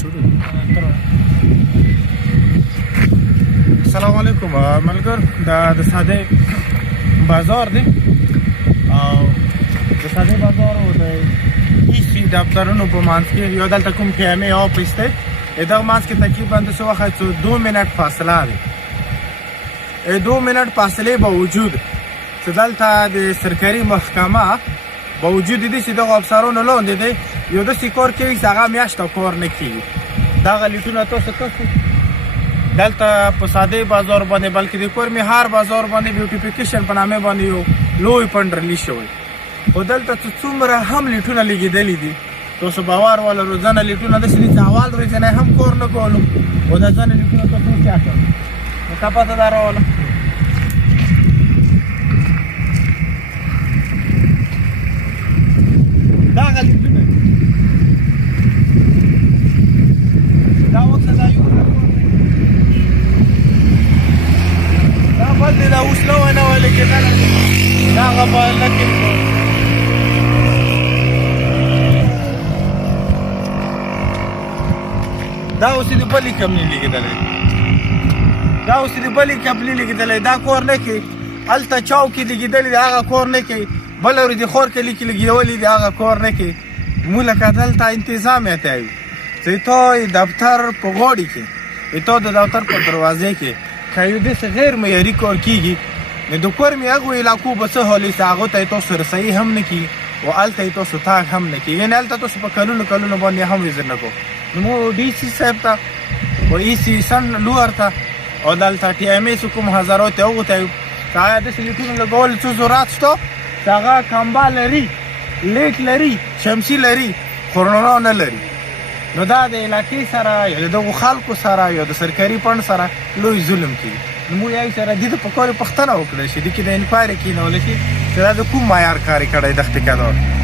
شروع السلام علیکم ملګر دا د ساده بازار دی او د ساده بازار او د ایسی دفترونو په منځ کې یو دلته کوم خیمه آفیس دی دا منځ کې تقریبا د څه وخت 2 منټ فاصله دی 2 منټ فاصله باوجود چې دلته د سرکاري محکمه باوجود دي چې دغه افسرانو لاندې دی یو داسې کار کوي چې هغه میاشته کار نه کوي دغه لیټونه تاسو دلته په ساده بازار باندې بلکې د کور می هر بازار باندې بیوټیفیکیشن په نامه باندې یو لوی پند ریلیز شوی خو دلته څومره هم لیټونه لګېدلي دي تاسو باور ولا روزانه لیټونه د سړي اول ورځې نه هم کور نه کولم او دا ځنه لیټونه تاسو څه کوئ نو کا پته دراوله دا لیټونه دا وخت دا یو بل دا اوس نو نه ولا کېدل دا غبا لکه دا اوس دې بلې کم نه لګېدل دا اوس دې بلې کم نه لګېدل دا کور نه کې الته چاو کې لګېدل هغه کور نه کې بل ور دي خور کې لګېولې دی هغه کور نه کې مولکه دلته تنظیم یته چې ته دفتر په غوړي کې ته د دفتر په دروازې کې کایو د غیر معیاري کار کیږي نو د کور می هغه علاقو بس هلي ساغو ته تاسو رسي هم نه کی او الته تاسو تاګ هم نه کی یعنی الته تاسو په کلونو باندې هم وزن نه کو نو ډي سي صاحب ته او ای سي سن لور ته او دلته ټي ام اس کوم هزارو ته وته سایا د سلیټونو لګول څه ضرورت شته هغه کمبا لري لیټ لري شمسي لري خورنو نه لري نو دا د علاقې سره یا د خلکو سره یا د سرکاري پند سره لوی ظلم کوي نو موږ یې سره د دې په کور پښتنه وکړه چې د کې د انکوایري کې نو لکه چې دا د کوم معیار کاری کړی دغه ټکادار